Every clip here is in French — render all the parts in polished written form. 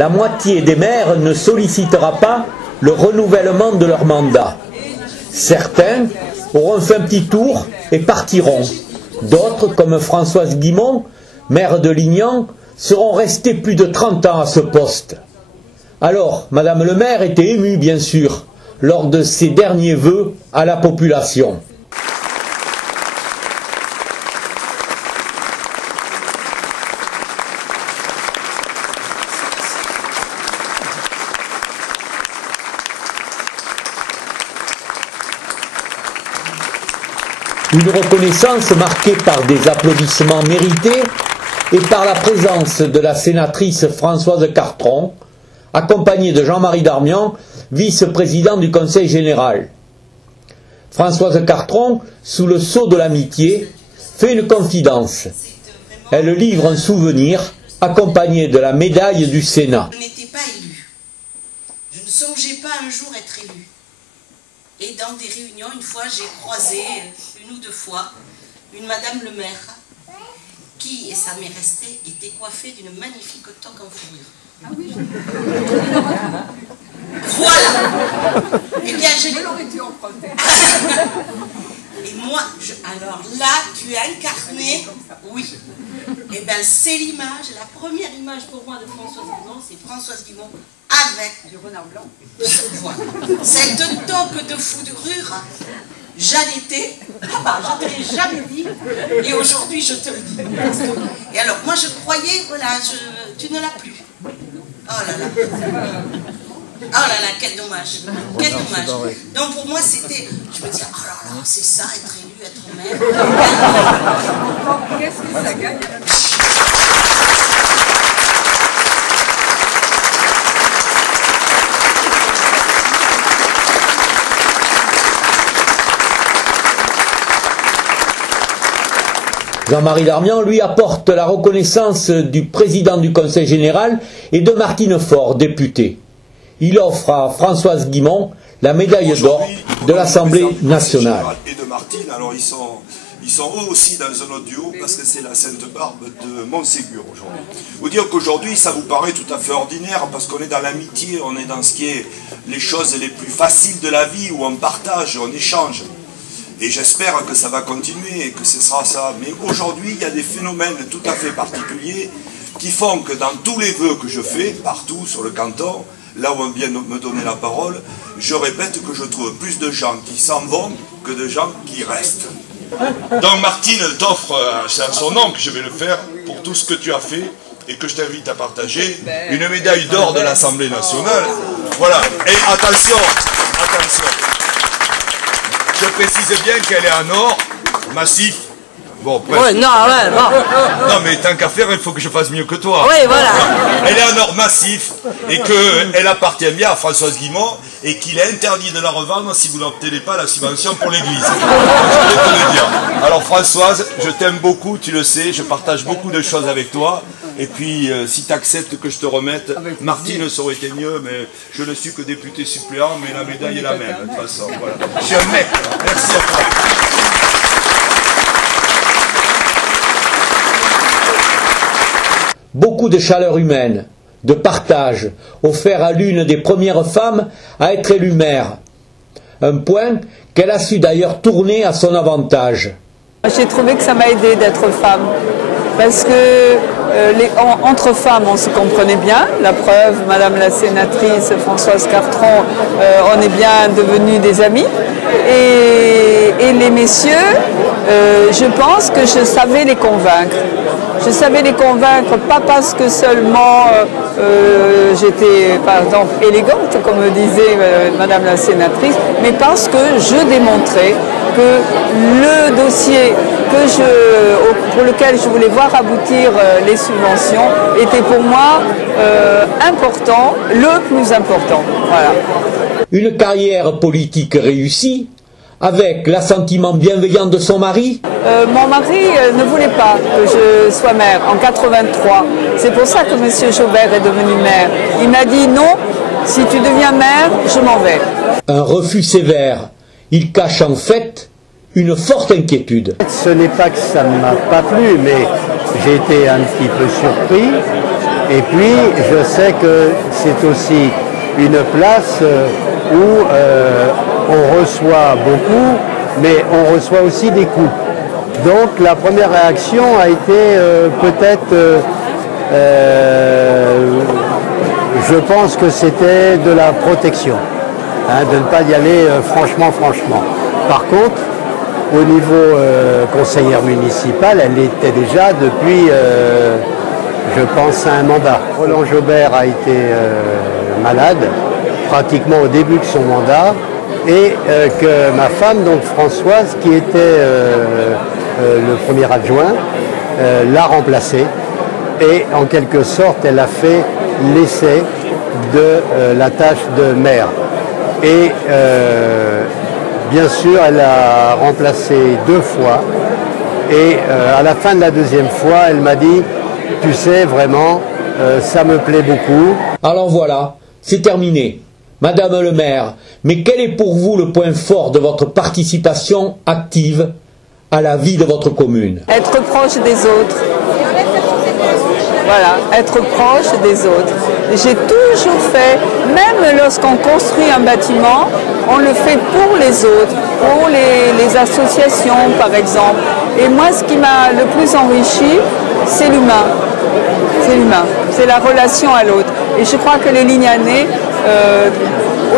la moitié des maires ne sollicitera pas le renouvellement de leur mandat. Certains auront fait un petit tour et partiront. D'autres, comme Françoise Guimont, maire de Lignan, seront restés plus de 30 ans à ce poste. Alors, Madame le maire était émue, bien sûr, lors de ses derniers vœux à la population. Une reconnaissance marquée par des applaudissements mérités et par la présence de la sénatrice Françoise Cartron, accompagnée de Jean-Marie Darmian, vice-président du Conseil général. Françoise Cartron, sous le sceau de l'amitié, fait une confidence. Elle livre un souvenir accompagné de la médaille du Sénat. Je n'étais pas élue. Je ne songeais pas un jour être élue. Et dans des réunions, une fois, j'ai croisé, une ou deux fois, une madame le maire, qui, et ça m'est resté, était coiffée d'une magnifique toque en fourrure. Ah oui, voilà. Eh bien, je l'aurais dû emprunter. Et moi, alors là, tu as incarné, oui. Eh bien, c'est l'image, la première image pour moi de Françoise Guimont, c'est Françoise Guimont avec du renard blanc. Voilà. Cette toque de fourrure, j'allaitais, je ne te l'ai jamais dit, et aujourd'hui je te le dis. Et alors, moi je croyais, voilà, tu ne l'as plus. Oh là là. Oh là là, quel dommage. Quel dommage. Donc pour moi c'était, je me dis, oh là là, c'est ça, être élu, être maire. Qu'est-ce que ça gagne? Jean-Marie Darmian, lui, apporte la reconnaissance du président du Conseil général et de Martine Faure, députée. Il offre à Françoise Guimont la médaille d'or de l'Assemblée nationale. Et de Martine, alors ils sont eux aussi dans un autre duo parce que c'est la Sainte Barbe de Montségur aujourd'hui. Vous dire qu'aujourd'hui ça vous paraît tout à fait ordinaire parce qu'on est dans l'amitié, on est dans ce qui est les choses les plus faciles de la vie où on partage, on échange. Et j'espère que ça va continuer et que ce sera ça. Mais aujourd'hui, il y a des phénomènes tout à fait particuliers qui font que dans tous les vœux que je fais, partout sur le canton, là où on vient de me donner la parole, je répète que je trouve plus de gens qui s'en vont que de gens qui restent. Donc Martine t'offre, c'est à son nom que je vais le faire, pour tout ce que tu as fait et que je t'invite à partager, une médaille d'or de l'Assemblée nationale. Voilà. Et attention, attention. Je précise bien qu'elle est en or, massif. Bon, presque. Ouais, non, ouais, bon. Non, mais tant qu'à faire, il faut que je fasse mieux que toi. Oui, voilà. Elle est en or massif et qu'elle appartient bien à Françoise Guimont et qu'il est interdit de la revendre si vous n'obtenez pas la subvention pour l'église. Je voulais te le dire. Alors Françoise, je t'aime beaucoup, tu le sais, je partage beaucoup de choses avec toi. Et puis, si tu acceptes que je te remette, Martine, ça aurait été mieux, mais je ne suis que député suppléant, mais la médaille est la même, de toute façon. Voilà. Je suis un mec. Merci à toi. Beaucoup de chaleur humaine, de partage, offert à l'une des premières femmes à être élue maire. Un point qu'elle a su d'ailleurs tourner à son avantage. J'ai trouvé que ça m'a aidé d'être femme, parce que entre femmes on se comprenait bien, la preuve, Madame la sénatrice Françoise Cartron, on est bien devenus des amis, et les messieurs, je pense que je savais les convaincre. Je savais les convaincre, pas parce que seulement j'étais, par exemple, élégante, comme disait Madame la sénatrice, mais parce que je démontrais que le dossier pour lequel je voulais voir aboutir les subventions était pour moi important, le plus important. Voilà. Une carrière politique réussie, avec l'assentiment bienveillant de son mari. Mon mari ne voulait pas que je sois maire en 83. C'est pour ça que M. Jaubert est devenu maire. Il m'a dit non, si tu deviens maire, je m'en vais. Un refus sévère. Il cache en fait une forte inquiétude. Ce n'est pas que ça ne m'a pas plu, mais j'ai été un petit peu surpris Et puis, je sais que c'est aussi une place où on reçoit beaucoup, mais on reçoit aussi des coups. Donc la première réaction a été peut-être, je pense que c'était de la protection, hein, de ne pas y aller franchement. Par contre, au niveau conseillère municipale, elle était déjà depuis, je pense, un mandat. Roland Jobert a été malade, pratiquement au début de son mandat, et que ma femme, donc Françoise, qui était le premier adjoint, l'a remplacé. Et en quelque sorte, elle a fait l'essai de la tâche de maire. Et bien sûr, elle a remplacé 2 fois. Et à la fin de la 2e fois, elle m'a dit, tu sais, vraiment, ça me plaît beaucoup. Alors voilà, c'est terminé. Madame le maire, mais quel est pour vous le point fort de votre participation active à la vie de votre commune? Être proche des autres. Voilà, être proche des autres. J'ai toujours fait, même lorsqu'on construit un bâtiment, on le fait pour les autres, pour les associations par exemple. Et moi, ce qui m'a le plus enrichi, c'est l'humain. C'est l'humain, c'est la relation à l'autre. Et je crois que les Lignanais,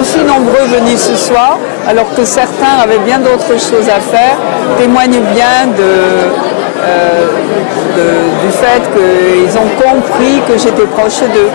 aussi nombreux venus ce soir, alors que certains avaient bien d'autres choses à faire, témoignent bien du fait qu'ils ont compris que j'étais proche d'eux.